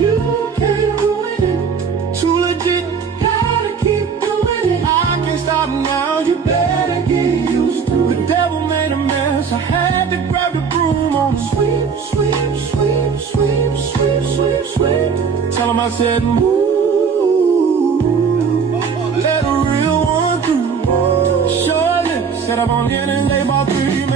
You can't ruin it. Too legit, gotta keep doing it. I can't stop now, you better get used to it. The devil made a mess, I had to grab the broom on sweep, sweep, sweep, sweep, sweep, sweep, sweep. Tell him I said move, let a real one through. Shortly, set up on in and lay about 3